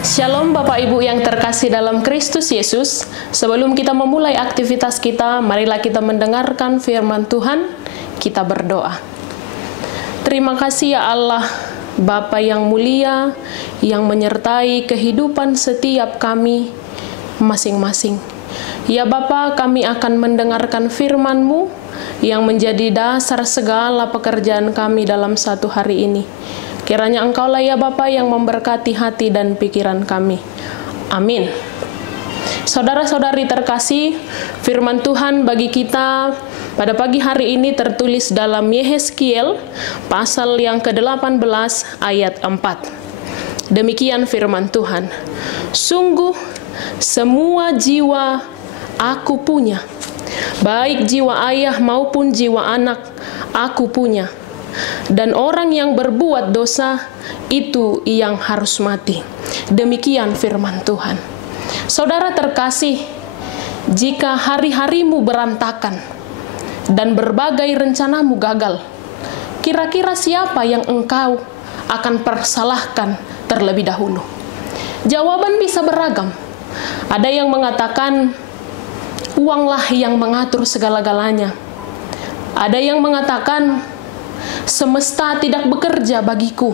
Shalom Bapak Ibu yang terkasih dalam Kristus Yesus. Sebelum kita memulai aktivitas kita, marilah kita mendengarkan firman Tuhan. Kita berdoa. Terima kasih ya Allah, Bapa yang mulia, yang menyertai kehidupan setiap kami masing-masing. Ya Bapa, kami akan mendengarkan firman-Mu yang menjadi dasar segala pekerjaan kami dalam satu hari ini. Kiranya Engkaulah ya Bapa yang memberkati hati dan pikiran kami. Amin. Saudara-saudari terkasih, firman Tuhan bagi kita pada pagi hari ini tertulis dalam Yehezkiel pasal yang ke-18 ayat 4. Demikian firman Tuhan. Sungguh semua jiwa aku punya, baik jiwa ayah maupun jiwa anak aku punya. Dan orang yang berbuat dosa itu yang harus mati. Demikian firman Tuhan. Saudara terkasih, jika hari-harimu berantakan dan berbagai rencanamu gagal, kira-kira siapa yang engkau akan persalahkan terlebih dahulu? Jawaban bisa beragam. Ada yang mengatakan uanglah yang mengatur segala-galanya. Ada yang mengatakan semesta tidak bekerja bagiku.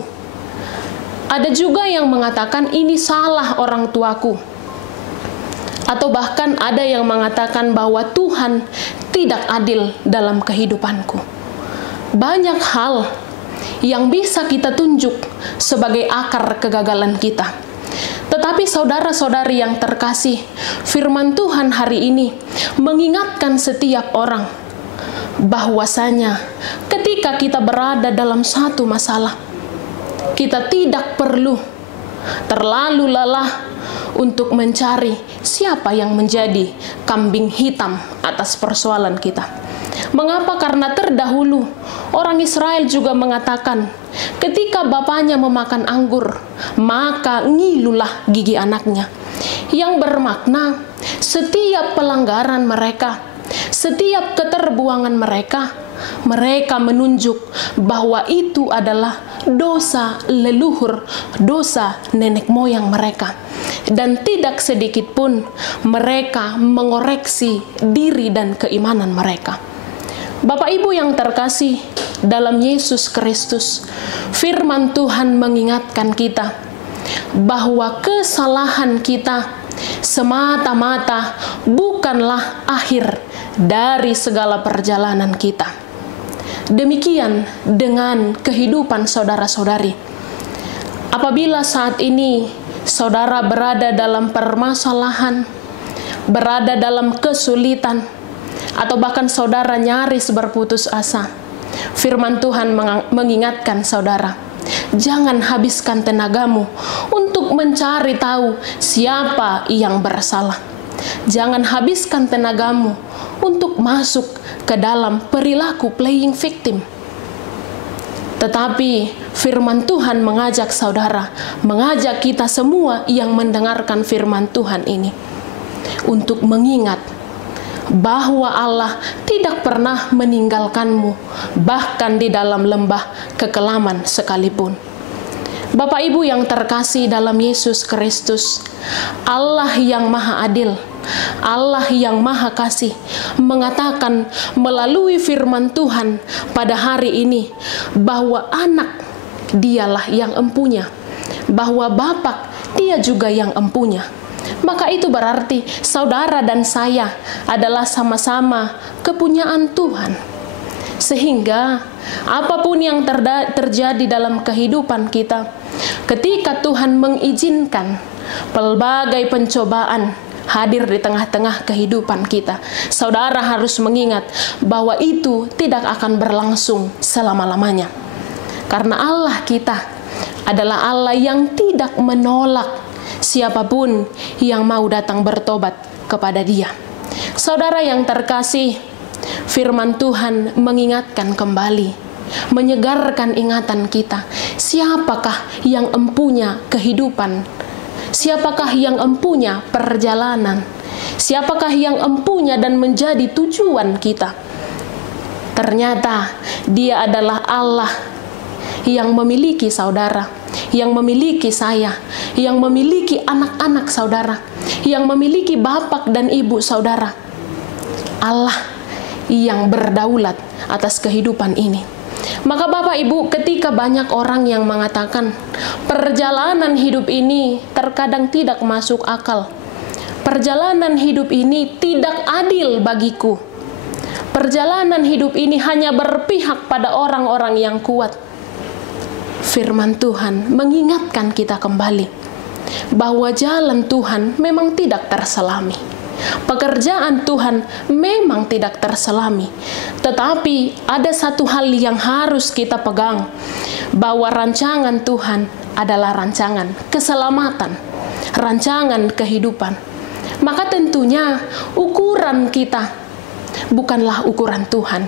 Ada juga yang mengatakan ini salah orang tuaku. Atau bahkan ada yang mengatakan bahwa Tuhan tidak adil dalam kehidupanku. Banyak hal yang bisa kita tunjuk sebagai akar kegagalan kita. Tetapi saudara-saudari yang terkasih, firman Tuhan hari ini mengingatkan setiap orang bahwasanya ketika kita berada dalam satu masalah, kita tidak perlu terlalu lelah untuk mencari siapa yang menjadi kambing hitam atas persoalan kita. Mengapa? Karena terdahulu orang Israel juga mengatakan ketika bapaknya memakan anggur, maka ngilulah gigi anaknya. Yang bermakna setiap pelanggaran mereka, setiap keterbuangan mereka menunjuk bahwa itu adalah dosa leluhur, dosa nenek moyang mereka. Dan tidak sedikit pun mereka mengoreksi diri dan keimanan mereka. Bapak Ibu yang terkasih dalam Yesus Kristus, firman Tuhan mengingatkan kita bahwa kesalahan kita semata-mata bukanlah akhir dari segala perjalanan kita. Demikian dengan kehidupan saudara-saudari. Apabila saat ini saudara berada dalam permasalahan, berada dalam kesulitan, atau bahkan saudara nyaris berputus asa, firman Tuhan mengingatkan saudara, jangan habiskan tenagamu untuk mencari tahu siapa yang bersalah. Jangan habiskan tenagamu untuk masuk ke dalam perilaku playing victim. Tetapi firman Tuhan mengajak saudara, mengajak kita semua yang mendengarkan firman Tuhan ini untuk mengingat bahwa Allah tidak pernah meninggalkanmu, bahkan di dalam lembah kekelaman sekalipun. Bapak Ibu yang terkasih dalam Yesus Kristus, Allah yang Maha Adil, Allah yang Maha Kasih mengatakan melalui firman Tuhan pada hari ini bahwa anak dialah yang empunya, bahwa Bapak dia juga yang empunya. Maka itu berarti saudara dan saya adalah sama-sama kepunyaan Tuhan. Sehingga apapun yang terjadi dalam kehidupan kita, ketika Tuhan mengizinkan pelbagai pencobaan hadir di tengah-tengah kehidupan kita, saudara harus mengingat bahwa itu tidak akan berlangsung selama-lamanya. Karena Allah kita adalah Allah yang tidak menolak siapapun yang mau datang bertobat kepada Dia. Saudara yang terkasih, firman Tuhan mengingatkan kembali, menyegarkan ingatan kita, siapakah yang empunya kehidupan, siapakah yang empunya perjalanan, siapakah yang empunya dan menjadi tujuan kita. Ternyata Dia adalah Allah yang memiliki saudara, yang memiliki saya, yang memiliki anak-anak saudara, yang memiliki bapak dan ibu saudara. Allah yang berdaulat atas kehidupan ini. Maka Bapak Ibu, ketika banyak orang yang mengatakan perjalanan hidup ini terkadang tidak masuk akal, perjalanan hidup ini tidak adil bagiku, perjalanan hidup ini hanya berpihak pada orang-orang yang kuat, firman Tuhan mengingatkan kita kembali bahwa jalan Tuhan memang tidak terselami. Pekerjaan Tuhan memang tidak terselami, tetapi ada satu hal yang harus kita pegang, bahwa rancangan Tuhan adalah rancangan keselamatan, rancangan kehidupan. Maka tentunya ukuran kita bukanlah ukuran Tuhan,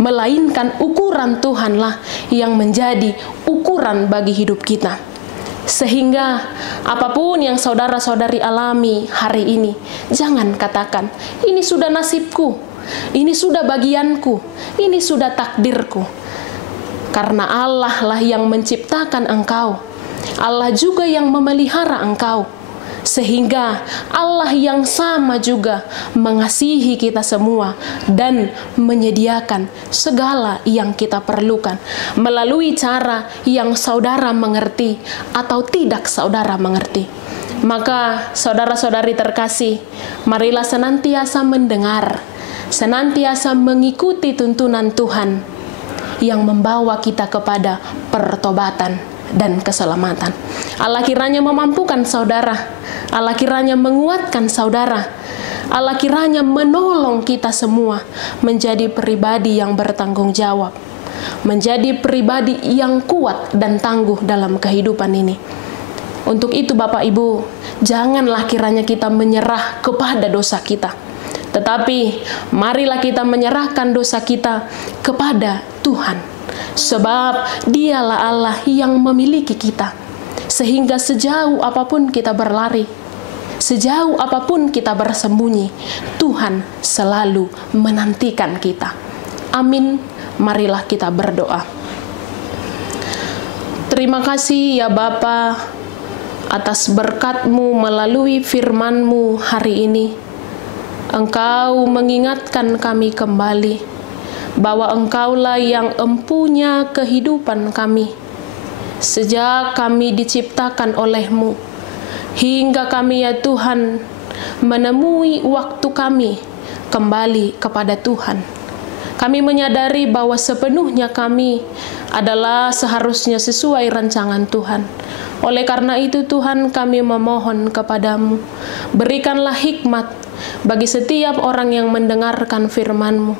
melainkan ukuran Tuhanlah yang menjadi ukuran bagi hidup kita. Sehingga apapun yang saudara-saudari alami hari ini, jangan katakan, ini sudah nasibku, ini sudah bagianku, ini sudah takdirku. Karena Allah lah yang menciptakan engkau, Allah juga yang memelihara engkau. Sehingga Allah yang sama juga mengasihi kita semua dan menyediakan segala yang kita perlukan melalui cara yang saudara mengerti atau tidak saudara mengerti. Maka saudara-saudari terkasih, marilah senantiasa mendengar, senantiasa mengikuti tuntunan Tuhan yang membawa kita kepada pertobatan dan keselamatan. Allah kiranya memampukan saudara, Allah kiranya menguatkan saudara, Allah kiranya menolong kita semua menjadi pribadi yang bertanggung jawab, menjadi pribadi yang kuat dan tangguh dalam kehidupan ini. Untuk itu Bapak Ibu, janganlah kiranya kita menyerah kepada dosa kita, tetapi marilah kita menyerahkan dosa kita kepada Tuhan. Sebab dialah Allah yang memiliki kita. Sehingga sejauh apapun kita berlari, sejauh apapun kita bersembunyi, Tuhan selalu menantikan kita. Amin. Marilah kita berdoa. Terima kasih ya Bapa atas berkat-Mu melalui firman-Mu hari ini. Engkau mengingatkan kami kembali bahwa Engkaulah yang empunya kehidupan kami. Sejak kami diciptakan oleh-Mu, hingga kami ya Tuhan menemui waktu kami kembali kepada Tuhan. Kami menyadari bahwa sepenuhnya kami adalah seharusnya sesuai rancangan Tuhan. Oleh karena itu Tuhan, kami memohon kepadamu, berikanlah hikmat bagi setiap orang yang mendengarkan firman-Mu,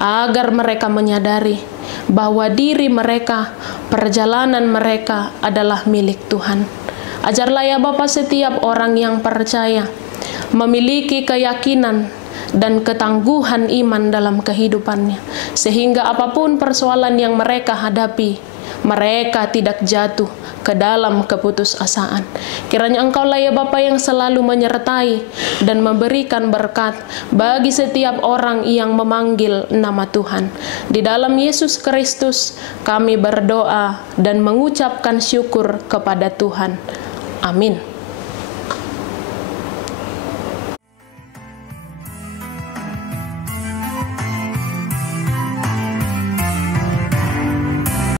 agar mereka menyadari bahwa diri mereka, perjalanan mereka adalah milik Tuhan. Ajarlah ya Bapa setiap orang yang percaya, memiliki keyakinan dan ketangguhan iman dalam kehidupannya, sehingga apapun persoalan yang mereka hadapi, mereka tidak jatuh ke dalam keputusasaan. Kiranya Engkaulah ya Bapa yang selalu menyertai dan memberikan berkat bagi setiap orang yang memanggil nama Tuhan. Di dalam Yesus Kristus kami berdoa dan mengucapkan syukur kepada Tuhan. Amin.